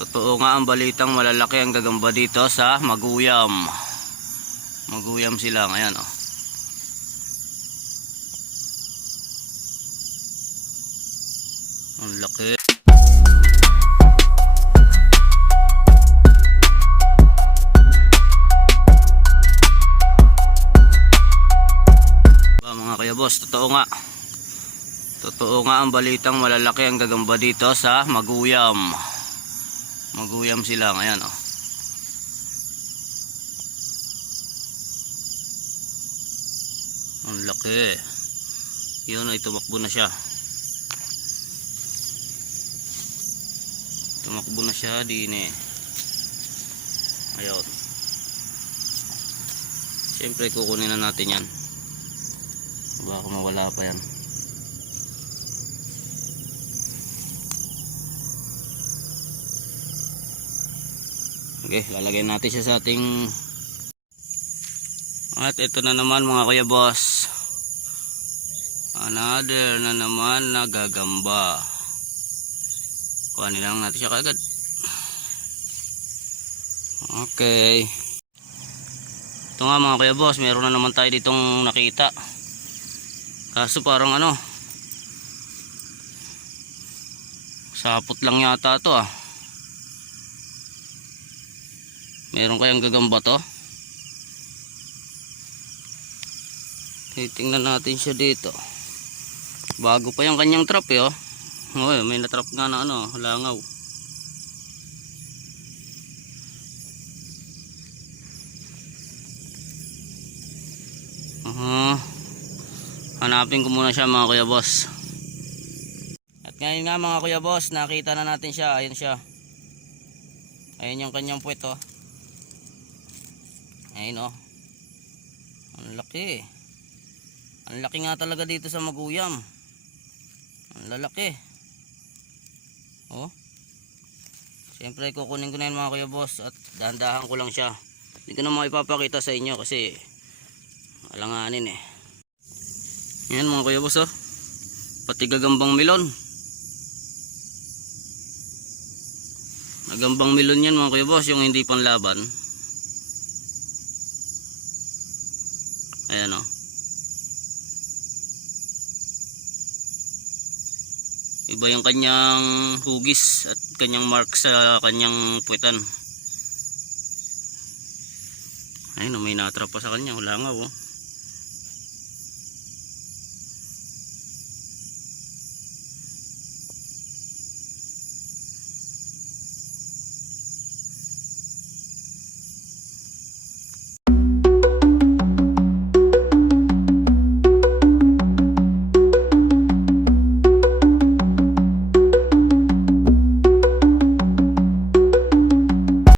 Totoo nga ang balitang malalaki ang gagamba dito sa Maguyam. Maguyam sila ngayon, oh. Ang laki. Mga kuya boss, totoo nga ang balitang malalaki ang gagamba dito sa Maguyam. Maguyam sila ngayon, oh. Ang laki. Yun ay tumakbo na siya. Tumakbo na siya din eh. Ayun. Siyempre kukunin na natin yan. Baka mawala pa yan. Okay, lalagay natin siya sa ating. At ito na naman mga kuya boss, another na naman na gagamba. Kuhanin lang natin siya kagad. Okay, ito nga mga kuya boss, meron na naman tayo ditong nakita. Kaso parang sapot lang yata ito ah. Meron kayang gagamba to? Titingnan natin siya dito. Bago pa yung kanyang trap eh, oh. Oh, may natrap nga na langaw. Hanapin ko muna siya mga kuya boss. At ngayon nga mga kuya boss, nakita na natin siya. Ayun siya. Ayun yung kanyang puwet, oh. Ayun, oh. Ang laki. Ang laki nga talaga dito sa Maguyam. Ang lalaki. Oh. Siyempre kukunin ko na yun mga kuya boss. At dahan-dahan ko lang siya. Hindi ko na maipapakita sa inyo kasi alanganin eh. Yan mga kuya boss, oh. Pati gagambang milon. Gagambang milon yan mga kuya boss. Yung hindi panlaban. Ayan, oh. Iba yung kanyang hugis at kanyang mark sa kanyang puwetan. Ayun, oh, may natrap pa sa kanya, langaw, oh.